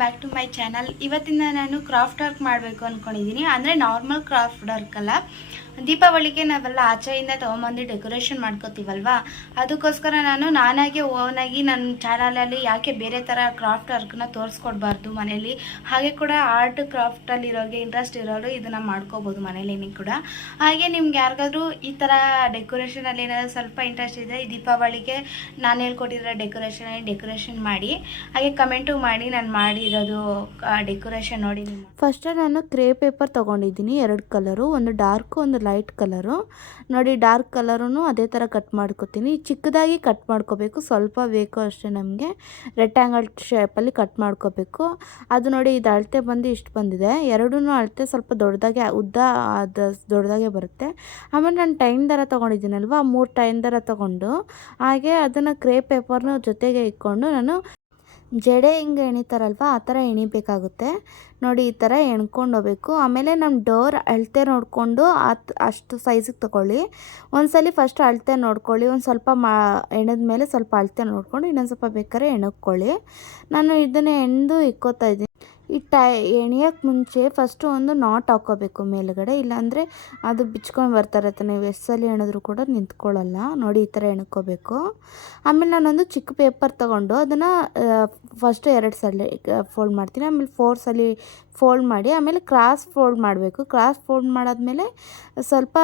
Back to my channel. ಇವತ್ತಿನ ನಾನು craft work ಮಾಡಬೇಕು ಅಂದ್ಕೊಂಡಿದ್ದೀನಿ. ಅಂದರೆ ನಾರ್ಮಲ್ ಕ್ರಾಫ್ಟ್ ವರ್ಕ್ ಅಲ್ಲ, ದೀಪಾವಳಿಗೆ ನಾವೆಲ್ಲ ಆಚೆಯಿಂದ ತೊಗೊಂಬಂದು ಡೆಕೋರೇಷನ್ ಮಾಡ್ಕೋತೀವಲ್ವಾ, ಅದಕ್ಕೋಸ್ಕರ ನಾನಾಗೆ ಓನಾಗಿ ನನ್ನ ಚಾನಲಲ್ಲಿ ಯಾಕೆ ಬೇರೆ ಥರ ಕ್ರಾಫ್ಟ್ ವರ್ಕ್ನ ತೋರಿಸ್ಕೊಡ್ಬಾರ್ದು ಮನೇಲಿ. ಹಾಗೆ ಕೂಡ ಆರ್ಟ್ ಕ್ರಾಫ್ಟಲ್ಲಿ ಇರೋರಿಗೆ ಇಂಟ್ರೆಸ್ಟ್ ಇರೋರು ಇದನ್ನು ಮಾಡ್ಕೋಬೋದು ಮನೇಲಿ ಕೂಡ. ಹಾಗೆ ನಿಮ್ಗೆ ಯಾರಿಗಾದ್ರೂ ಈ ಥರ ಡೆಕೋರೇಷನಲ್ಲಿ ಏನಾದರೂ ಸ್ವಲ್ಪ ಇಂಟ್ರೆಸ್ಟ್ ಇದೆ, ಈ ದೀಪಾವಳಿಗೆ ನಾನು ಹೇಳ್ಕೊಟ್ಟಿರೋ ಡೆಕೋರೇಷನ್ ಮಾಡಿ, ಹಾಗೆ ಕಮೆಂಟು ಮಾಡಿ ನಾನು ಮಾಡಿರೋದು ಡೆಕೋರೇಷನ್ ನೋಡಿ. ಫಸ್ಟ್ ನಾನು ಕ್ರೇ ಪೇಪರ್ ತೊಗೊಂಡಿದ್ದೀನಿ, 2 ಕಲರು, ಒಂದು ಡಾರ್ಕು ಒಂದು ಲೈಟ್ ಕಲರು. ನೋಡಿ ಡಾರ್ಕ್ ಕಲರೂ ಅದೇ ಥರ ಕಟ್ ಮಾಡ್ಕೊತೀನಿ. ಚಿಕ್ಕದಾಗಿ ಕಟ್ ಮಾಡ್ಕೋಬೇಕು, ಸ್ವಲ್ಪ ಬೇಕು ಅಷ್ಟೇ ನಮಗೆ. ರೆಕ್ಟ್ಯಾಂಗಲ್ ಶೇಪಲ್ಲಿ ಕಟ್ ಮಾಡ್ಕೋಬೇಕು. ಅದು ನೋಡಿ ಇದು ಅಳತೆ ಬಂದು ಇಷ್ಟು ಬಂದಿದೆ. ಎರಡೂ ಅಳತೆ ಸ್ವಲ್ಪ ದೊಡ್ಡದಾಗೆ ಉದ್ದ ಅದು ದೊಡ್ಡದಾಗೆ ಬರುತ್ತೆ. ಆಮೇಲೆ ನಾನು ಟೈನ್ ದರ ತೊಗೊಂಡಿದ್ದೀನಲ್ವ, 3 ಟೈನ್ ದರ ತೊಗೊಂಡು ಹಾಗೆ ಅದನ್ನು ಕ್ರೇ ಪೇಪರ್ನ ಜೊತೆಗೆ ಇಟ್ಕೊಂಡು ನಾನು ಜಡೆ ಹಿಂಗೆ ಎಣಿತಾರಲ್ವ ಆ ಥರ ಎಣಿಬೇಕಾಗುತ್ತೆ. ನೋಡಿ ಈ ಥರ ಎಣ್ಕೊಂಡು ಹೋಗ್ಬೇಕು. ಆಮೇಲೆ ನಮ್ಮ ಡೋರ್ ಅಳತೆ ನೋಡಿಕೊಂಡು ಅಷ್ಟು ಸೈಜಿಗೆ ತೊಗೊಳ್ಳಿ. ಒಂದ್ಸಲಿ ಫಸ್ಟ್ ಅಳತೆ ನೋಡ್ಕೊಳ್ಳಿ, ಒಂದು ಸ್ವಲ್ಪ ಎಣದ ಮೇಲೆ ಸ್ವಲ್ಪ ಅಳತೆ ನೋಡಿಕೊಂಡು ಇನ್ನೊಂದು ಸ್ವಲ್ಪ ಬೇಕಾದ್ರೆ ಎಣಕ್ಕೊಳ್ಳಿ. ನಾನು ಇದನ್ನು ಎಣ್ದು ಇಕ್ಕೋತಾ ಇದ್ದೀನಿ. ಈ ಎಣಿಯೋಕ್ಕೆ ಮುಂಚೆ ಫಸ್ಟು ಒಂದು ನಾಟ್ ಹಾಕ್ಕೋಬೇಕು ಮೇಲುಗಡೆ, ಇಲ್ಲಾಂದರೆ ಅದು ಬಿಚ್ಕೊಂಡು ಬರ್ತಾರತ್ತೆ. ನೀವು ಎಷ್ಟು ಸಲ ಎಣಿದ್ರೂ ಕೂಡ ನಿಂತ್ಕೊಳ್ಳಲ್ಲ. ನೋಡಿ ಈ ಥರ ಎಣ್ಕೋಬೇಕು. ಆಮೇಲೆ ನಾನೊಂದು ಚಿಕ್ಕ ಪೇಪರ್ ತೊಗೊಂಡು ಅದನ್ನು ಫಸ್ಟು 2 ಸಲ ಫೋಲ್ಡ್ ಮಾಡ್ತೀನಿ. ಆಮೇಲೆ 4 ಸಲ ಫೋಲ್ಡ್ ಮಾಡಿ ಆಮೇಲೆ ಕ್ರಾಸ್ ಫೋಲ್ಡ್ ಮಾಡಬೇಕು. ಕ್ರಾಸ್ ಫೋಲ್ಡ್ ಮಾಡಾದ್ಮೇಲೆ ಸ್ವಲ್ಪ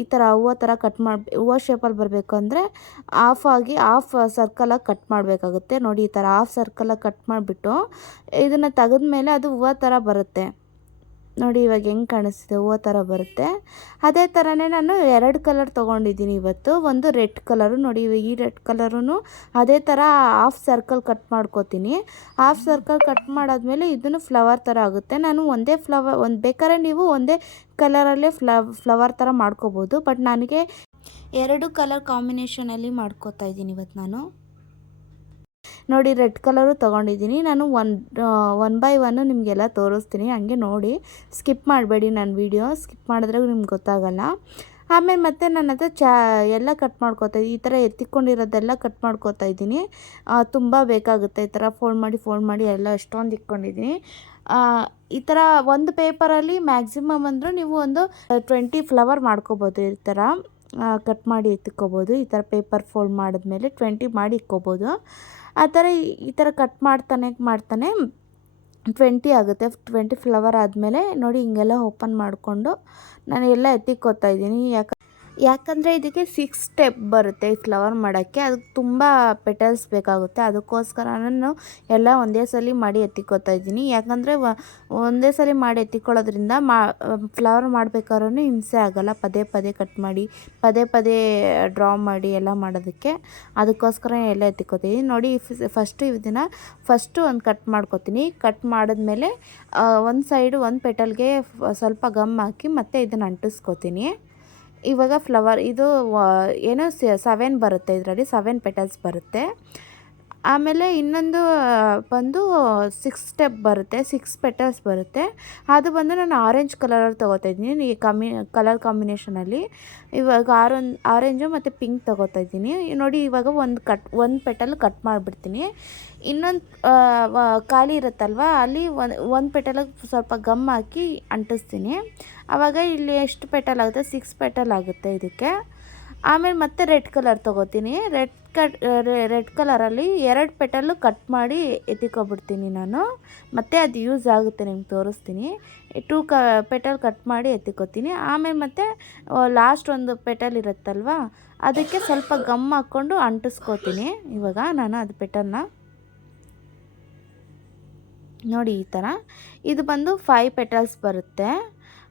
ಈ ಥರ ಹೂವು ಥರ ಕಟ್ ಹೂವು ಶೇಪಲ್ಲಿ ಬರಬೇಕು ಅಂದರೆ ಹಾಫ್ ಸರ್ಕಲಾಗಿ ಕಟ್ ಮಾಡಬೇಕಾಗುತ್ತೆ. ನೋಡಿ ಈ ಥರ ಹಾಫ್ ಸರ್ಕಲಾಗಿ ಕಟ್ ಮಾಡಿಬಿಟ್ಟು ಇದನ್ನು ತೆಗೆದ್ಮೇಲೆ ಅದು ಹೂವು ಥರ ಬರುತ್ತೆ. ನೋಡಿ ಇವಾಗ ಹೆಂಗೆ ಕಾಣಿಸ್ತಿದೆ, ಹೂವು ಥರ ಬರುತ್ತೆ. ಅದೇ ಥರನೇ ನಾನು 2 ಕಲರ್ ತೊಗೊಂಡಿದ್ದೀನಿ ಇವತ್ತು. ಒಂದು ರೆಡ್ ಕಲರು, ನೋಡಿ ಈ ರೆಡ್ ಕಲರೂ ಅದೇ ಥರ ಹಾಫ್ ಸರ್ಕಲ್ ಕಟ್ ಮಾಡ್ಕೋತೀನಿ. ಹಾಫ್ ಸರ್ಕಲ್ ಕಟ್ ಮಾಡಾದ್ಮೇಲೆ ಇದನ್ನು ಫ್ಲವರ್ ಥರ ಆಗುತ್ತೆ. ನಾನು ಒಂದೇ ಬೇಕಾದ್ರೆ ನೀವು ಒಂದೇ ಕಲರಲ್ಲೇ ಫ್ಲವರ್ ಥರ ಮಾಡ್ಕೋಬೋದು. ಬಟ್ ನನಗೆ 2 ಕಲರ್ ಕಾಂಬಿನೇಷನಲ್ಲಿ ಮಾಡ್ಕೋತಾ ಇದ್ದೀನಿ ಇವತ್ತು ನಾನು. ನೋಡಿ ರೆಡ್ ಕಲರು ತೊಗೊಂಡಿದ್ದೀನಿ ನಾನು. ಒನ್ ಬೈ ಒನ್ನು ನಿಮಗೆಲ್ಲ ತೋರಿಸ್ತೀನಿ, ಹಂಗೆ ನೋಡಿ, ಸ್ಕಿಪ್ ಮಾಡಬೇಡಿ. ನನ್ನ ವೀಡಿಯೋ ಸ್ಕಿಪ್ ಮಾಡಿದ್ರೆ ನಿಮ್ಗೆ ಗೊತ್ತಾಗಲ್ಲ. ಆಮೇಲೆ ಮತ್ತೆ ನನ್ನ ಹತ್ರ ಎಲ್ಲ ಕಟ್ ಮಾಡ್ಕೋತಾ ಈ ಥರ ಎತ್ತಿಕೊಂಡಿರೋದೆಲ್ಲ ಕಟ್ ಮಾಡ್ಕೋತಾ ಇದ್ದೀನಿ. ತುಂಬ ಬೇಕಾಗುತ್ತೆ ಈ ಥರ ಫೋಲ್ಡ್ ಮಾಡಿ ಎಲ್ಲ ಎಷ್ಟೊಂದು ಇಟ್ಕೊಂಡಿದ್ದೀನಿ. ಈ ಥರ ಒಂದು ಪೇಪರಲ್ಲಿ ಮ್ಯಾಕ್ಸಿಮಮ್ ಅಂದರೂ ನೀವು ಒಂದು 20 ಫ್ಲವರ್ ಮಾಡ್ಕೋಬೋದು. ಈ ಥರ ಕಟ್ ಮಾಡಿ ಎತ್ತಿಕ್ಕೋಬೋದು. ಈ ಥರ ಪೇಪರ್ ಫೋಲ್ಡ್ ಮಾಡಿದ್ಮೇಲೆ 20 ಮಾಡಿ ಇಕ್ಕೋಬೋದು. ಆ ಥರ ಈ ಥರ ಕಟ್ ಮಾಡ್ತಾನೆ 20 ಆಗುತ್ತೆ. 20 ಫ್ಲವರ್ ಆದಮೇಲೆ ನೋಡಿ ಹಿಂಗೆಲ್ಲ ಓಪನ್ ಮಾಡಿಕೊಂಡು ನಾನು ಎಲ್ಲ ಎತ್ತಿಕ್ಕೋತಾ ಇದ್ದೀನಿ. ಯಾಕಂದರೆ ಇದಕ್ಕೆ 6 ಸ್ಟೆಪ್ ಬರುತ್ತೆ ಈ ಫ್ಲವರ್ ಮಾಡೋಕ್ಕೆ. ಅದಕ್ಕೆ ತುಂಬ ಪೆಟಲ್ಸ್ ಬೇಕಾಗುತ್ತೆ. ಅದಕ್ಕೋಸ್ಕರ ನಾನು ಎಲ್ಲ ಒಂದೇ ಸಲ ಮಾಡಿ ಎತ್ತಿಕ್ಕೋತಾ ಇದ್ದೀನಿ. ಯಾಕಂದರೆ ಒಂದೇ ಸಲ ಮಾಡಿ ಎತ್ತಿಕೊಳ್ಳೋದ್ರಿಂದ ಫ್ಲವರ್ ಮಾಡಬೇಕಾದ್ರೂ ಹಿಂಸೆ ಆಗೋಲ್ಲ. ಪದೇ ಕಟ್ ಮಾಡಿ ಪದೇ ಡ್ರಾ ಮಾಡಿ ಎಲ್ಲ ಮಾಡೋದಕ್ಕೆ. ಅದಕ್ಕೋಸ್ಕರ ಎಲ್ಲ ಎತ್ತಿಕ್ಕೋತೀನಿ. ನೋಡಿ ಫಸ್ಟು ಒಂದು ಕಟ್ ಮಾಡ್ಕೋತೀನಿ. ಕಟ್ ಮಾಡಿದ್ಮೇಲೆ ಒಂದು ಸೈಡು ಒಂದು ಪೆಟಲ್ಗೆ ಸ್ವಲ್ಪ ಗಮ್ ಹಾಕಿ ಮತ್ತೆ ಇದನ್ನು ಅಂಟಿಸ್ಕೋತೀನಿ. ಇವಾಗ ಫ್ಲವರ್ ಇದು ಏನೋ 7 ಬರುತ್ತೆ, ಇದರಲ್ಲಿ 7 ಪೆಟಲ್ಸ್ ಬರುತ್ತೆ. ಆಮೇಲೆ ಇನ್ನೊಂದು ಬಂದು 6 ಸ್ಟೆಪ್ ಬರುತ್ತೆ, 6 ಪೆಟಲ್ಸ್ ಬರುತ್ತೆ. ಅದು ಬಂದು ನಾನು ಆರೆಂಜ್ ಕಲರಲ್ಲಿ ತೊಗೋತಾ ಇದ್ದೀನಿ. ಕಲರ್ ಕಾಂಬಿನೇಷನಲ್ಲಿ ಇವಾಗ ಆರೆಂಜು ಮತ್ತು ಪಿಂಕ್ ತೊಗೋತಾ ಇದ್ದೀನಿ. ನೋಡಿ ಇವಾಗ ಒಂದು ಪೆಟಲ್ ಕಟ್ ಮಾಡಿಬಿಡ್ತೀನಿ. ಇನ್ನೊಂದು ಖಾಲಿ ಇರುತ್ತಲ್ವ, ಅಲ್ಲಿ ಒಂದು ಪೆಟಲಿಗೆ ಸ್ವಲ್ಪ ಗಮ್ ಹಾಕಿ ಅಂಟಿಸ್ತೀನಿ. ಆವಾಗ ಇಲ್ಲಿ ಎಷ್ಟು ಪೆಟಲ್ ಆಗುತ್ತೆ, 6 ಪೆಟಲ್ ಆಗುತ್ತೆ ಇದಕ್ಕೆ. ಆಮೇಲೆ ಮತ್ತೆ ರೆಡ್ ಕಲರ್ ತೊಗೋತೀನಿ. ರೆಡ್ ಕಲರಲ್ಲಿ 2 ಪೆಟಲ್ಲು ಕಟ್ ಮಾಡಿ ಎತ್ತಿಕೊಬಿಡ್ತೀನಿ ನಾನು. ಮತ್ತೆ ಅದು ಯೂಸ್ ಆಗುತ್ತೆ, ನಿಮ್ಗೆ ತೋರಿಸ್ತೀನಿ. 2 ಪೆಟಲ್ ಕಟ್ ಮಾಡಿ ಎತ್ತಿಕೊತೀನಿ. ಆಮೇಲೆ ಮತ್ತೆ ಲಾಸ್ಟ್ ಒಂದು ಪೆಟಲ್ ಇರುತ್ತಲ್ವ, ಅದಕ್ಕೆ ಸ್ವಲ್ಪ ಗಮ್ ಹಾಕ್ಕೊಂಡು ಅಂಟಿಸ್ಕೋತೀನಿ. ಇವಾಗ ನಾನು ಅದು ಪೆಟಲ್ನ ನೋಡಿ ಈ ಥರ. ಇದು ಬಂದು 5 ಪೆಟಲ್ಸ್ ಬರುತ್ತೆ.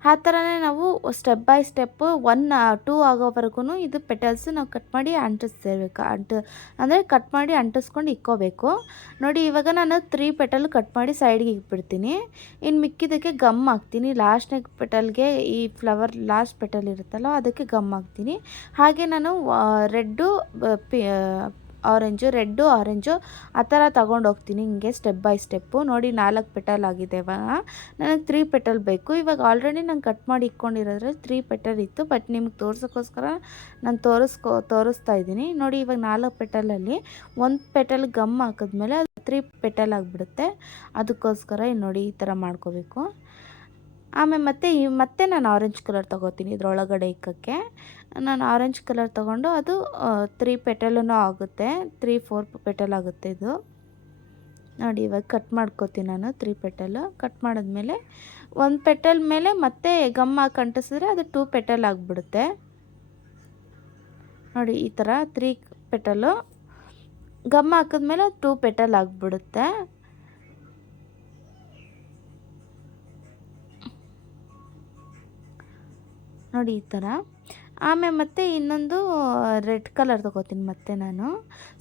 ಆ ಥರನೇ ನಾವು ಸ್ಟೆಪ್ ಬೈ ಸ್ಟೆಪ್ಪು 1 2 ಆಗೋವರೆಗೂ ಇದು ಪೆಟಲ್ಸ್ ನಾವು ಕಟ್ ಮಾಡಿ ಅಂಟಿಸ್ತಿರ್ಬೇಕು. ಅಂದರೆ ಕಟ್ ಮಾಡಿ ಅಂಟಿಸ್ಕೊಂಡು ಇಕ್ಕೋಬೇಕು. ನೋಡಿ ಇವಾಗ ನಾನು 3 ಪೆಟಲ್ ಕಟ್ ಮಾಡಿ ಸೈಡ್ಗೆ ಇಟ್ಬಿಡ್ತೀನಿ. ಇನ್ನು ಮಿಕ್ಕಿದ್ದಕ್ಕೆ ಗಮ್ ಹಾಕ್ತೀನಿ. ಲಾಸ್ಟ್ನೇ ಪೆಟಲ್ಗೆ ಈ ಫ್ಲವರ್ ಲಾಸ್ಟ್ ಪೆಟಲ್ ಇರುತ್ತಲ್ಲ ಅದಕ್ಕೆ ಗಮ್ ಹಾಕ್ತೀನಿ. ಹಾಗೆ ನಾನು ರೆಡ್ಡು ಆರೆಂಜು ಆ ಥರ ತೊಗೊಂಡೋಗ್ತೀನಿ ಹಿಂಗೆ ಸ್ಟೆಪ್ ಬೈ ಸ್ಟೆಪ್ಪು. ನೋಡಿ 4 ಪೆಟಲ್ ಆಗಿದೆ. ಇವಾಗ ನನಗೆ 3 ಪೆಟಲ್ ಬೇಕು. ಇವಾಗ ಆಲ್ರೆಡಿ ನಾನು ಕಟ್ ಮಾಡಿ ಇಟ್ಕೊಂಡಿರೋದ್ರಲ್ಲಿ 3 ಪೆಟಲ್ ಇತ್ತು. ಬಟ್ ನಿಮ್ಗೆ ತೋರ್ಸೋಕ್ಕೋಸ್ಕರ ನಾನು ತೋರಿಸ್ತಾ ಇದ್ದೀನಿ. ನೋಡಿ ಇವಾಗ 4 ಪೆಟಲಲ್ಲಿ 1 ಪೆಟಲ್ ಗಮ್ ಹಾಕಿದ್ಮೇಲೆ 3 ಪೆಟಲ್ ಆಗಿಬಿಡುತ್ತೆ. ಅದಕ್ಕೋಸ್ಕರ ನೋಡಿ ಈ ಥರ ಮಾಡ್ಕೋಬೇಕು. ಆಮೇಲೆ ಮತ್ತೆ ನಾನು ಆರೆಂಜ್ ಕಲರ್ ತೊಗೋತೀನಿ ಇದರೊಳಗಡೆ ಇಕ್ಕಕ್ಕೆ. ನಾನು ಆರೆಂಜ್ ಕಲರ್ ತೊಗೊಂಡು ಅದು 3 ಪೆಟಲೂ ಆಗುತ್ತೆ, 3-4 ಪೆಟಲ್ ಆಗುತ್ತೆ ಇದು. ನೋಡಿ ಇವಾಗ ಕಟ್ ಮಾಡ್ಕೋತೀನಿ ನಾನು 3 ಪೆಟಲು. ಕಟ್ ಮಾಡಿದ್ಮೇಲೆ 1 ಪೆಟಲ್ ಮೇಲೆ ಮತ್ತೆ ಗಮ್ ಹಾಕಿ ಅಂಟಿಸಿದ್ರೆ ಅದು 2 ಪೆಟಲ್ ಆಗಿಬಿಡುತ್ತೆ. ನೋಡಿ ಈ ಥರ 3 ಪೆಟಲು ಗಮ್ ಹಾಕಿದ್ಮೇಲೆ 2 ಪೆಟಲ್ ಆಗಿಬಿಡುತ್ತೆ. ನೋಡಿ ಈ ಥರ. ಆಮೇಲೆ ಮತ್ತೆ ಇನ್ನೊಂದು ರೆಡ್ ಕಲರ್ ತೊಗೋತೀನಿ ಮತ್ತೆ ನಾನು.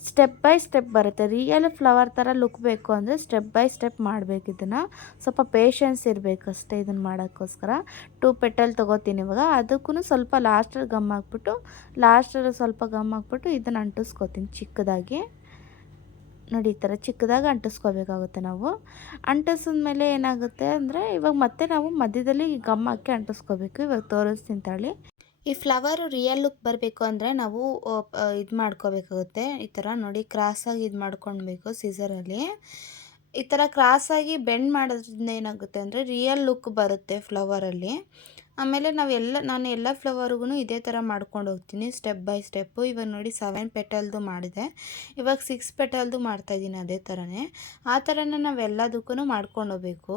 ಸ್ಟೆಪ್ ಬೈ ಸ್ಟೆಪ್ ಬರುತ್ತೆ. ರಿಯಲ್ ಫ್ಲವರ್ ಥರ ಲುಕ್ ಬೇಕು ಅಂದರೆ ಸ್ಟೆಪ್ ಬೈ ಸ್ಟೆಪ್ ಮಾಡಬೇಕು ಇದನ್ನು. ಸ್ವಲ್ಪ ಪೇಷನ್ಸ್ ಇರಬೇಕಷ್ಟೇ ಇದನ್ನು ಮಾಡೋಕ್ಕೋಸ್ಕರ. 2 ಪೆಟಲ್ ತೊಗೋತೀನಿ ಇವಾಗ. ಅದಕ್ಕೂ ಸ್ವಲ್ಪ ಲಾಸ್ಟಲ್ಲಿ ಗಮ್ ಹಾಕ್ಬಿಟ್ಟು ಸ್ವಲ್ಪ ಗಮ್ ಹಾಕ್ಬಿಟ್ಟು ಇದನ್ನು ಅಂಟಿಸ್ಕೋತೀನಿ ಚಿಕ್ಕದಾಗಿ. ನೋಡಿ ಈ ಥರ ಚಿಕ್ಕದಾಗಿ ಅಂಟಿಸ್ಕೋಬೇಕಾಗುತ್ತೆ ನಾವು. ಅಂಟಿಸಿದ್ಮೇಲೆ ಏನಾಗುತ್ತೆ ಅಂದರೆ ಇವಾಗ ಮತ್ತೆ ನಾವು ಮಧ್ಯದಲ್ಲಿ ಗಮ್ ಹಾಕಿ ಅಂಟಿಸ್ಕೋಬೇಕು. ಇವಾಗ ತೋರಿಸ್ತೀನಿ ತಾಳಿ. ಈ ಫ್ಲವರು ರಿಯಲ್ ಲುಕ್ ಬರಬೇಕು ಅಂದರೆ ನಾವು ಇದು ಮಾಡ್ಕೋಬೇಕಾಗುತ್ತೆ. ಈ ಥರ ನೋಡಿ ಕ್ರಾಸಾಗಿ ಇದು ಮಾಡ್ಕೊಳ್ಬೇಕು ಸೀಸರಲ್ಲಿ. ಈ ಥರ ಕ್ರಾಸಾಗಿ ಬೆಂಡ್ ಮಾಡೋದ್ರಿಂದ ಏನಾಗುತ್ತೆ ಅಂದರೆ ರಿಯಲ್ ಲುಕ್ ಬರುತ್ತೆ ಫ್ಲವರಲ್ಲಿ. ಆಮೇಲೆ ನಾನು ಎಲ್ಲ ಫ್ಲವರ್ಗೂ ಇದೇ ಥರ ಮಾಡ್ಕೊಂಡು ಹೋಗ್ತೀನಿ ಸ್ಟೆಪ್ ಬೈ ಸ್ಟೆಪ್ಪು. ಇವಾಗ ನೋಡಿ 7 ಪೆಟಲ್ದು ಮಾಡಿದೆ. ಇವಾಗ 6 ಪೆಟಲ್ದು ಮಾಡ್ತಾಯಿದ್ದೀನಿ ಅದೇ ಥರನೇ. ಆ ಥರನೇ ನಾವು ಎಲ್ಲದಕ್ಕೂ ಮಾಡ್ಕೊಂಡು ಹೋಗ್ಬೇಕು.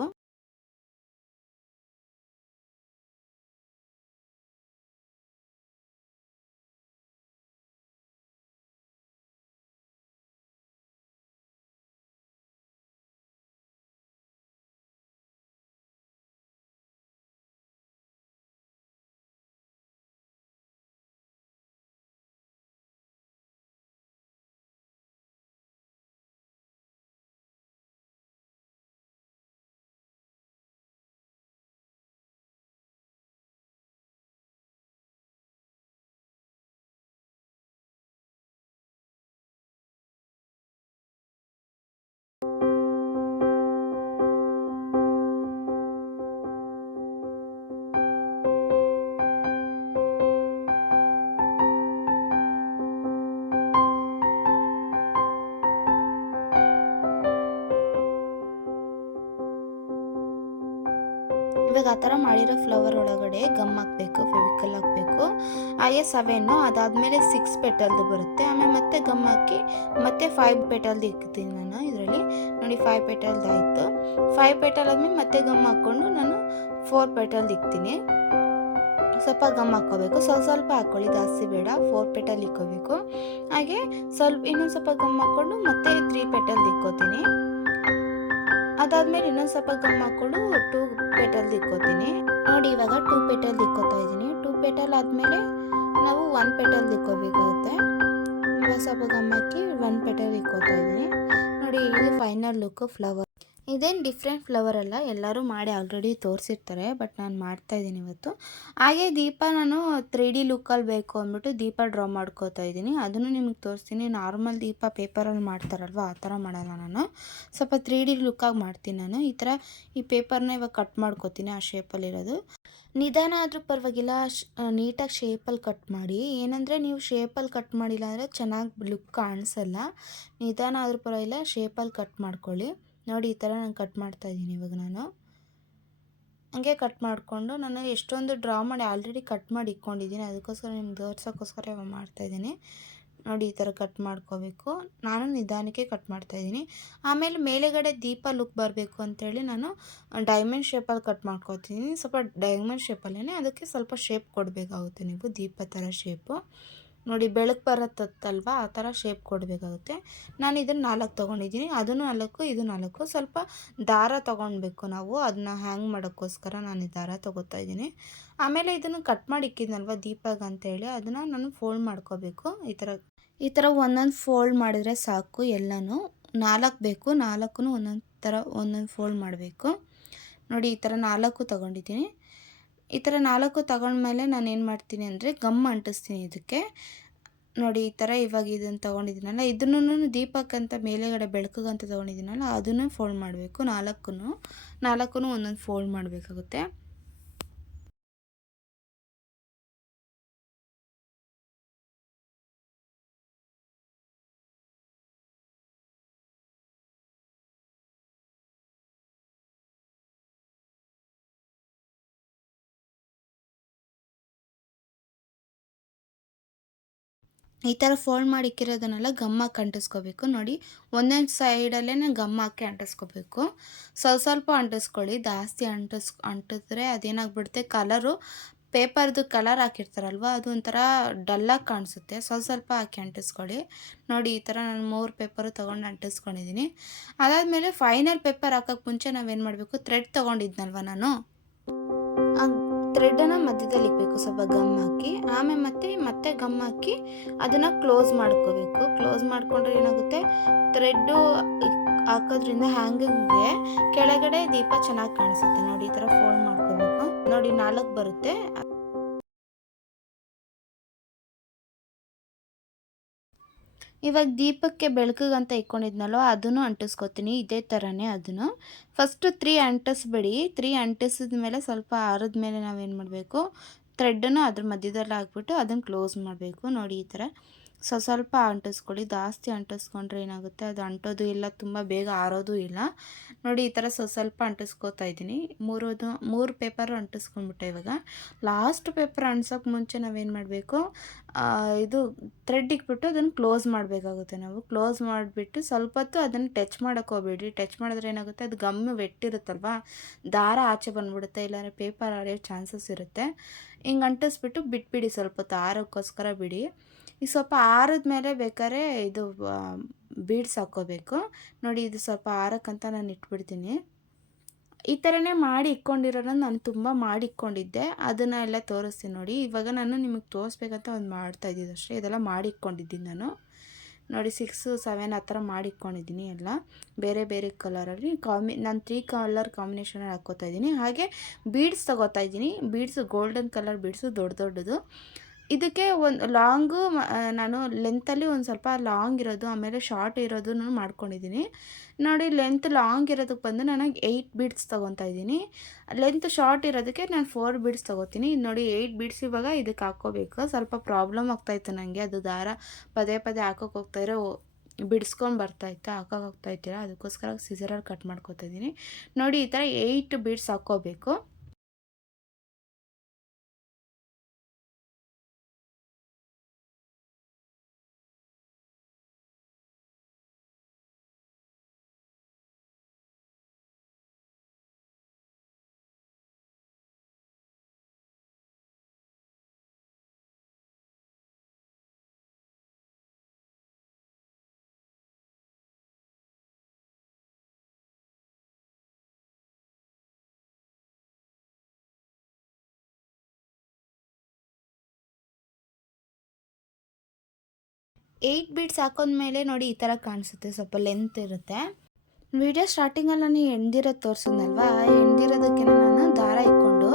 ಇವಾಗ ಆ ಥರ ಮಾಡಿರೋ ಫ್ಲವರ್ ಒಳಗಡೆ ಗಮ್ ಹಾಕಬೇಕು, ಫೆವಿಕಲ್ ಹಾಕಬೇಕು. ಹಾಗೆ 7 ಅದಾದಮೇಲೆ 6 ಪೆಟಲ್ದು ಬರುತ್ತೆ. ಆಮೇಲೆ ಮತ್ತೆ ಗಮ್ ಹಾಕಿ ಮತ್ತೆ 5 ಪೆಟಲ್ದು ಇಕ್ತೀನಿ ನಾನು ಇದರಲ್ಲಿ. ನೋಡಿ 5 ಪೆಟಲ್ದು ಆಯಿತು. 5 ಪೆಟಲ್ ಆದಮೇಲೆ ಮತ್ತೆ ಗಮ್ ಹಾಕ್ಕೊಂಡು ನಾನು 4 ಪೆಟಲ್ದು ಇಕ್ತೀನಿ. ಸ್ವಲ್ಪ ಗಮ್ ಹಾಕ್ಕೋಬೇಕು. ಸ್ವಲ್ಪ ಹಾಕ್ಕೊಳ್ಳಿ, ಜಾಸ್ತಿ ಬೇಡ. 4 ಪೆಟಲ್ ಇಕ್ಕೋಬೇಕು. ಹಾಗೆ ಇನ್ನೊಂದು ಸ್ವಲ್ಪ ಗಮ್ ಹಾಕ್ಕೊಂಡು ಮತ್ತೆ 3 ಪೆಟಲ್ದು ಇಕ್ಕೋತೀನಿ. ಅದಾದಮೇಲೆ ಇನ್ನೊಂದು ಸ್ವಲ್ಪ ಗಮ್ ಹಾಕ್ಕೊಂಡು 2 ಪೆಟಲ್ದು ಇಕ್ಕೋತೀನಿ. ನೋಡಿ ಇವಾಗ 2 ಪೆಟಲ್ದು ಇಕ್ಕೋತಾ ಇದ್ದೀನಿ. 2 ಪೆಟಲ್ ಆದಮೇಲೆ ನಾವು 1 ಪೆಟಲ್ದು ಇಕ್ಕೋಬೇಕಾಗುತ್ತೆ. ಇವಾಗ ಸ್ವಲ್ಪ ಗಮ್ ಹಾಕಿ 1 ಪೆಟಲ್ ಇಕ್ಕೋತಾ ಇದ್ದೀನಿ. ನೋಡಿ ಇದು ಫೈನಲ್ ಲುಕ್ ಫ್ಲವರ್. ಇದೇನು ಡಿಫ್ರೆಂಟ್ ಫ್ಲವರ್ ಅಲ್ಲ, ಎಲ್ಲರೂ ಮಾಡಿ ಆಲ್ರೆಡಿ ತೋರಿಸಿರ್ತಾರೆ, ಬಟ್ ನಾನು ಮಾಡ್ತಾಯಿದ್ದೀನಿ ಇವತ್ತು. ಹಾಗೆ ದೀಪ ನಾನು 3D ಲುಕ್ಕಲ್ಲಿ ಬೇಕು ಅಂದ್ಬಿಟ್ಟು ದೀಪ ಡ್ರಾ ಮಾಡ್ಕೋತಾ ಇದ್ದೀನಿ. ಅದನ್ನು ನಿಮಗೆ ತೋರಿಸ್ತೀನಿ. ನಾರ್ಮಲ್ ದೀಪ ಪೇಪರಲ್ಲಿ ಮಾಡ್ತಾರಲ್ವ ಆ ಥರ ಮಾಡಲ್ಲ ನಾನು. ಸ್ವಲ್ಪ 3D ಲುಕ್ಕಾಗಿ ಮಾಡ್ತೀನಿ ನಾನು. ಈ ಥರ ಈ ಪೇಪರ್ನ ಇವಾಗ ಕಟ್ ಮಾಡ್ಕೋತೀನಿ ಆ ಶೇಪಲ್ಲಿರೋದು. ನಿಧಾನ ಆದರೂ ಪರವಾಗಿಲ್ಲ, ನೀಟಾಗಿ ಶೇಪಲ್ಲಿ ಕಟ್ ಮಾಡಿ. ಏನಂದರೆ ನೀವು ಶೇಪಲ್ಲಿ ಕಟ್ ಮಾಡಿಲ್ಲ ಅಂದರೆ ಚೆನ್ನಾಗಿ ಲುಕ್ ಕಾಣಿಸಲ್ಲ. ನಿಧಾನ ಆದರೂ ಪರವಾಗಿಲ್ಲ, ಶೇಪಲ್ಲಿ ಕಟ್ ಮಾಡ್ಕೊಳ್ಳಿ. ನೋಡಿ ಈ ಥರ ನಾನು ಕಟ್ ಮಾಡ್ತಾಯಿದ್ದೀನಿ ಇವಾಗ ನಾನು. ಹಂಗೆ ಕಟ್ ಮಾಡಿಕೊಂಡು ನಾನು ಎಷ್ಟೊಂದು ಡ್ರಾ ಮಾಡಿ ಆಲ್ರೆಡಿ ಕಟ್ ಮಾಡಿ ಇಟ್ಕೊಂಡಿದ್ದೀನಿ. ಅದಕ್ಕೋಸ್ಕರ ನಿಮ್ಗೆ ತೋರ್ಸೋಕ್ಕೋಸ್ಕರ ಇವಾಗ ಮಾಡ್ತಾಯಿದ್ದೀನಿ. ನೋಡಿ ಈ ಥರ ಕಟ್ ಮಾಡ್ಕೋಬೇಕು. ನಾನು ನಿಧಾನಕ್ಕೆ ಕಟ್ ಮಾಡ್ತಾಯಿದ್ದೀನಿ. ಆಮೇಲೆ ಮೇಲೆಗಡೆ ದೀಪ ಲುಕ್ ಬರಬೇಕು ಅಂತೇಳಿ ನಾನು ಡೈಮಂಡ್ ಶೇಪಲ್ಲಿ ಕಟ್ ಮಾಡ್ಕೊತೀನಿ. ಸ್ವಲ್ಪ ಡೈಮಂಡ್ ಶೇಪಲ್ಲೇ ಅದಕ್ಕೆ ಸ್ವಲ್ಪ ಶೇಪ್ ಕೊಡಬೇಕಾಗುತ್ತೆ ನೀವು, ದೀಪ ಥರ ಶೇಪು. ನೋಡಿ ಬೆಳಕು ಬರುತ್ತಲ್ವ ಆ ಥರ ಶೇಪ್ ಕೊಡಬೇಕಾಗುತ್ತೆ. ನಾನು ಇದನ್ನು 4 ತೊಗೊಂಡಿದ್ದೀನಿ. ಅದು 4 ಇದು 4. ಸ್ವಲ್ಪ ದಾರ ತೊಗೊಳ್ಬೇಕು ನಾವು, ಅದನ್ನ ಹ್ಯಾಂಗ್ ಮಾಡೋಕ್ಕೋಸ್ಕರ ನಾನು ಈ ದಾರ ತೊಗೋತಾ ಇದ್ದೀನಿ. ಆಮೇಲೆ ಇದನ್ನು ಕಟ್ ಮಾಡಿ ಇಕ್ಕಿದ್ನಲ್ವ ದೀಪಗೆ ಅಂತೇಳಿ ಅದನ್ನು ನಾನು ಫೋಲ್ಡ್ ಮಾಡ್ಕೋಬೇಕು. ಈ ಥರ ಒಂದೊಂದು ಫೋಲ್ಡ್ ಮಾಡಿದರೆ ಸಾಕು. ಎಲ್ಲನೂ 4 ಬೇಕು, 4 ಒಂದೊಂದು ಫೋಲ್ಡ್ ಮಾಡಬೇಕು. ನೋಡಿ ಈ ಥರ 4 ತೊಗೊಂಡಿದ್ದೀನಿ. ಈ ಥರ 4 ತಗೊಂಡ್ಮೇಲೆ ನಾನು ಏನು ಮಾಡ್ತೀನಿ ಅಂದರೆ ಗಮ್ ಅಂಟಿಸ್ತೀನಿ ಇದಕ್ಕೆ. ನೋಡಿ ಈ ಥರ ಇವಾಗ ಇದನ್ನು ತೊಗೊಂಡಿದ್ದೀನಲ್ಲ, ಇದನ್ನು ದೀಪಕ್ಕಂತ ಮೇಲೆಗಡೆ ಬೆಳಕಿಗಂತ ತೊಗೊಂಡಿದ್ದೀನಲ್ಲ ಅದನ್ನು ಫೋಲ್ಡ್ ಮಾಡಬೇಕು. 4 ಒಂದೊಂದು ಫೋಲ್ಡ್ ಮಾಡಬೇಕಾಗುತ್ತೆ. ಈ ಥರ ಫೋಲ್ಡ್ ಮಾಡಿ ಇಕ್ಕಿರೋದನ್ನೆಲ್ಲ ಗಮ್ ಹಾಕಿ ಅಂಟಿಸ್ಕೋಬೇಕು. ನೋಡಿ ಒಂದೊಂದು ಸೈಡಲ್ಲೇ ಗಮ್ ಹಾಕಿ ಅಂಟಿಸ್ಕೋಬೇಕು. ಸ್ವಲ್ಪ ಅಂಟಿಸ್ಕೊಳ್ಳಿ, ಜಾಸ್ತಿ ಅಂಟಿದ್ರೆ ಅದೇನಾಗ್ಬಿಡುತ್ತೆ, ಕಲರು ಪೇಪರ್ದು ಕಲರ್ ಹಾಕಿರ್ತಾರಲ್ವ ಅದು ಒಂಥರ ಡಲ್ಲಾಗಿ ಕಾಣಿಸುತ್ತೆ. ಸ್ವಲ್ಪ ಹಾಕಿ ಅಂಟಿಸ್ಕೊಳ್ಳಿ. ನೋಡಿ ಈ ಥರ ನಾನು 3 ಪೇಪರು ತೊಗೊಂಡು ಅಂಟಿಸ್ಕೊಂಡಿದ್ದೀನಿ. ಅದಾದಮೇಲೆ ಫೈನಲ್ ಪೇಪರ್ ಹಾಕೋಕ್ಕೆ ಮುಂಚೆ ನಾವೇನು ಮಾಡಬೇಕು, ಥ್ರೆಡ್ ತೊಗೊಂಡಿದ್ನಲ್ವ ನಾನು, ಆ ಥ್ರೆಡನ್ನು ಮಧ್ಯದಲ್ಲಿ ಇಕ್ಬೇಕು ಸ್ವಲ್ಪ ಗಮ್ ಹಾಕಿ. ಆಮೇಲೆ ಮತ್ತೆ ಗಮ್ ಹಾಕಿ ಅದನ್ನು ಕ್ಲೋಸ್ ಮಾಡ್ಕೋಬೇಕು. ಕ್ಲೋಸ್ ಮಾಡಿಕೊಂಡ್ರೆ ಏನಾಗುತ್ತೆ, ಥ್ರೆಡ್ಡು ಹಾಕೋದ್ರಿಂದ ಹ್ಯಾಂಗಿಂಗ್ಗೆ ಕೆಳಗಡೆ ದೀಪ ಚೆನ್ನಾಗಿ ಕಾಣಿಸುತ್ತೆ. ನೋಡಿ ಈ ಥರ ಫೋಲ್ಡ್ ಮಾಡ್ಕೋಬೇಕು. ನೋಡಿ 4 ಬರುತ್ತೆ. ಇವಾಗ ದೀಪಕ್ಕೆ ಬೆಳಕಿಗಂತ ಇಟ್ಕೊಂಡಿದ್ನಲ್ವ ಅದನ್ನು ಅಂಟಿಸ್ಕೊತೀನಿ ಇದೇ ಥರನೇ. ಅದನ್ನು ಫಸ್ಟು 3 ಅಂಟಿಸ್ಬಿಡಿ. 3 ಅಂಟಿಸಿದ ಮೇಲೆ ಸ್ವಲ್ಪ ಆರಿದ ಮೇಲೆ ನಾವೇನು ಮಾಡಬೇಕು, ಥ್ರೆಡ್ಡನ್ನು ಅದ್ರ ಮಧ್ಯದಲ್ಲಿ ಹಾಕ್ಬಿಟ್ಟು ಅದನ್ನು ಕ್ಲೋಸ್ ಮಾಡಬೇಕು. ನೋಡಿ ಈ ಥರ ಸ್ವಲ್ಪ ಅಂಟಿಸ್ಕೊಳ್ಳಿ. ಜಾಸ್ತಿ ಅಂಟಿಸ್ಕೊಂಡ್ರೆ ಏನಾಗುತ್ತೆ, ಅದು ಅಂಟೋದು ಇಲ್ಲ, ತುಂಬ ಬೇಗ ಆರೋದು ಇಲ್ಲ. ನೋಡಿ ಈ ಥರ ಸ್ವಲ್ಪ ಅಂಟಿಸ್ಕೋತಾ ಇದ್ದೀನಿ. 3 ಪೇಪರು ಅಂಟಿಸ್ಕೊಂಡ್ಬಿಟ್ಟೆ. ಇವಾಗ ಲಾಸ್ಟ್ ಪೇಪರ್ ಅಂಟ್ಸೋಕ್ಕೆ ಮುಂಚೆ ನಾವೇನು ಮಾಡಬೇಕು, ಇದು ಥ್ರೆಡ್ ಇಕ್ಬಿಟ್ಟು ಅದನ್ನು ಕ್ಲೋಸ್ ಮಾಡಬೇಕಾಗುತ್ತೆ. ನಾವು ಕ್ಲೋಸ್ ಮಾಡಿಬಿಟ್ಟು ಸ್ವಲ್ಪ ಹೊತ್ತು ಅದನ್ನು ಟಚ್ ಮಾಡೋಕ್ಕೆ ಹೋಗ್ಬೇಡಿ. ಟಚ್ ಮಾಡಿದ್ರೆ ಏನಾಗುತ್ತೆ, ಅದು ಗಮ್ಮು ವೆಟ್ಟಿರುತ್ತಲ್ವ, ದಾರ ಆಚೆ ಬಂದುಬಿಡುತ್ತೆ, ಇಲ್ಲಾಂದರೆ ಪೇಪರ್ ಹರಿಯೋ ಚಾನ್ಸಸ್ ಇರುತ್ತೆ. ಹಿಂಗೆ ಅಂಟಿಸ್ಬಿಟ್ಟು ಬಿಟ್ಬಿಡಿ, ಸ್ವಲ್ಪ ಹೊತ್ತು ಆರೋಕ್ಕೋಸ್ಕರ ಬಿಡಿ. ಈಗ ಸ್ವಲ್ಪ ಆರಿದ ಮೇಲೆ ಬೇಕಾದ್ರೆ ಇದು ಬೀಡ್ಸ್ ಹಾಕ್ಕೋಬೇಕು. ನೋಡಿ ಇದು ಸ್ವಲ್ಪ ಆರಕ್ಕಂತ ನಾನು ಇಟ್ಬಿಡ್ತೀನಿ. ಈ ಥರನೇ ಮಾಡಿ ಇಟ್ಕೊಂಡಿರೋದನ್ನ ನಾನು ತುಂಬ ಮಾಡಿ ಇಟ್ಕೊಂಡಿದ್ದೆ, ಅದನ್ನು ಎಲ್ಲ ತೋರಿಸ್ತೀನಿ ನೋಡಿ. ಇವಾಗ ನಾನು ನಿಮಗೆ ತೋರಿಸ್ಬೇಕಂತ ಒಂದು ಮಾಡ್ತಾಯಿದ್ದಿದ್ದು ಅಷ್ಟೇ. ಇದೆಲ್ಲ ಮಾಡಿ ಇಟ್ಕೊಂಡಿದ್ದೀನಿ ನಾನು. ನೋಡಿ 6, 7 ಆ ಥರ ಮಾಡಿ ಇಟ್ಕೊಂಡಿದ್ದೀನಿ ಎಲ್ಲ ಬೇರೆ ಬೇರೆ ಕಲರಲ್ಲಿ. ನಾನು 3 ಕಲರ್ ಕಾಂಬಿನೇಷನಲ್ಲಿ ಹಾಕ್ಕೋತಾ ಇದ್ದೀನಿ. ಹಾಗೆ ಬೀಡ್ಸ್ ತೊಗೋತಾ ಇದ್ದೀನಿ. ಬೀಡ್ಸು ಗೋಲ್ಡನ್ ಕಲರ್ ಬೀಡ್ಸು ದೊಡ್ಡದು. ಇದಕ್ಕೆ ಒಂದು ಲಾಂಗು ನಾನು ಲೆಂತಲ್ಲಿ ಒಂದು ಸ್ವಲ್ಪ ಲಾಂಗ್ ಇರೋದು, ಆಮೇಲೆ ಶಾರ್ಟ್ ಇರೋದನ್ನು ಮಾಡ್ಕೊಂಡಿದ್ದೀನಿ. ನೋಡಿ ಲೆಂತ್ ಲಾಂಗ್ ಇರೋದಕ್ಕೆ ಬಂದು ನಾನು 8 ಬೀಡ್ಸ್ ತೊಗೊತಾ ಇದ್ದೀನಿ. ಲೆಂತ್ ಶಾರ್ಟ್ ಇರೋದಕ್ಕೆ ನಾನು 4 ಬೀಡ್ಸ್ ತೊಗೋತೀನಿ. ನೋಡಿ 8 ಬೀಡ್ಸ್ ಇವಾಗ ಇದಕ್ಕೆ ಹಾಕ್ಕೋಬೇಕು. ಸ್ವಲ್ಪ ಪ್ರಾಬ್ಲಮ್ ಆಗ್ತಾಯಿತ್ತು ನನಗೆ, ಅದು ದಾರ ಪದೇ ಹಾಕೋಕ್ಕೆ ಹೋಗ್ತಾಯಿರೋ ಬಿಡಿಸ್ಕೊಂಡು ಬರ್ತಾಯಿತ್ತು, ಹಾಕೋಕೆ ಹೋಗ್ತಾಯಿದ್ದೀರ, ಅದಕ್ಕೋಸ್ಕರ ಸಿಸರಲ್ಲಿ ಕಟ್ ಮಾಡ್ಕೊತಾ ಇದ್ದೀನಿ. ನೋಡಿ ಈ ಥರ 8 ಬೀಡ್ಸ್ ಹಾಕ್ಕೋಬೇಕು. ಬೀಡ್ಸ್ ಹಾಕೊಂಡ್ಮೇಲೆ ನೋಡಿ ಈ ಥರ ಕಾಣಿಸುತ್ತೆ, ಸ್ವಲ್ಪ ಲೆಂತ್ ಇರುತ್ತೆ. ವಿಡಿಯೋ ಸ್ಟಾರ್ಟಿಂಗಲ್ಲಿ ನಾನು ಎಣ್ದಿರೋದು ತೋರಿಸಿದ್ನಲ್ವ, ಎಣ್ದಿರೋದಕ್ಕೆ ನಾನು ದಾರ ಇಟ್ಕೊಂಡು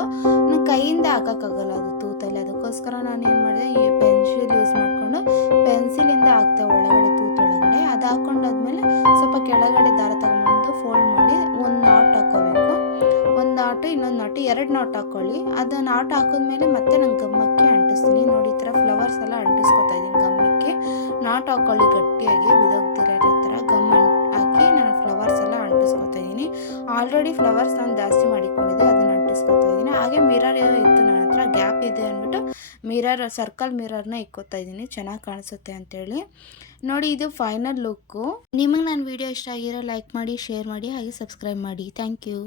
ನನ್ನ ಕೈಯಿಂದ ಹಾಕೋಕ್ಕಾಗಲ್ಲ, ಅದು ತೂತಲ್ಲಿ. ಅದಕ್ಕೋಸ್ಕರ ನಾನು ಏನು ಮಾಡಿದೆ, ಈ ಪೆನ್ಸಿಲ್ ಯೂಸ್ ಮಾಡಿಕೊಂಡು ಪೆನ್ಸಿಲಿಂದ ಹಾಕ್ತೆ ಒಳಗಡೆ, ತೂತೊಳಗಡೆ. ಅದು ಹಾಕೊಂಡಾದ್ಮೇಲೆ ಸ್ವಲ್ಪ ಕೆಳಗಡೆ ದಾರ ತಗೊಂಡು ಫೋಲ್ಡ್ ಮಾಡಿ ಒಂದು ನಾಟ್ ಹಾಕ್ಕೋಬೇಕು. ಒಂದು ನಾಟು, ಇನ್ನೊಂದು ನಾಟು, 2 ನಾಟ್ ಹಾಕ್ಕೊಳ್ಳಿ. ಅದು ನಾಟ್ ಹಾಕಿದ್ಮೇಲೆ ಮತ್ತೆ ನಾನು ಗಮ್ಮಕ್ಕೆ ಅಂಟಿಸ್ತೀನಿ. ನೋಡಿ ಈ ಥರ ಫ್ಲವರ್ಸ್ ಎಲ್ಲ ಅಂಟಿಸ್ಕೊತಾ ಇದ್ದೀನಿ ಗಮ್ಮಕ್ಕೆ. ನಾಟ್ ಹಾಕ್ಕೊಳ್ಳಿ ಗಟ್ಟಿಯಾಗಿ, ಬಿದೋಗ್ದಿರೋ ಥರ ಗಮ್ ಹಾಕಿ ನಾನು ಫ್ಲವರ್ಸ್ ಎಲ್ಲ ಅಂಟಿಸ್ಕೊತಾ ಇದ್ದೀನಿ. ಆಲ್ರೆಡಿ ಫ್ಲವರ್ಸ್ ನಾನು ಜಾಸ್ತಿ ಮಾಡಿಕೊಂಡಿದ್ದೆ, ಅದನ್ನು ಅಂಟಿಸ್ಕೊತಾ ಇದ್ದೀನಿ. ಹಾಗೆ ಮಿರರ್ ಇತ್ತು ನನ್ನ ಹತ್ರ, ಗ್ಯಾಪ್ ಇದೆ ಅಂದ್ಬಿಟ್ಟು ಸರ್ಕಲ್ ಮಿರರ್ನ ಇಕ್ಕೋತಾ ಇದ್ದೀನಿ, ಚೆನ್ನಾಗಿ ಕಾಣಿಸುತ್ತೆ ಅಂತೇಳಿ. ನೋಡಿ ಇದು ಫೈನಲ್ ಲುಕ್ಕು. ನಿಮಗೆ ನನ್ನ ವಿಡಿಯೋ ಇಷ್ಟ ಆಗಿರೋ ಲೈಕ್ ಮಾಡಿ, ಶೇರ್ ಮಾಡಿ, ಹಾಗೆ ಸಬ್ಸ್ಕ್ರೈಬ್ ಮಾಡಿ. Thank you.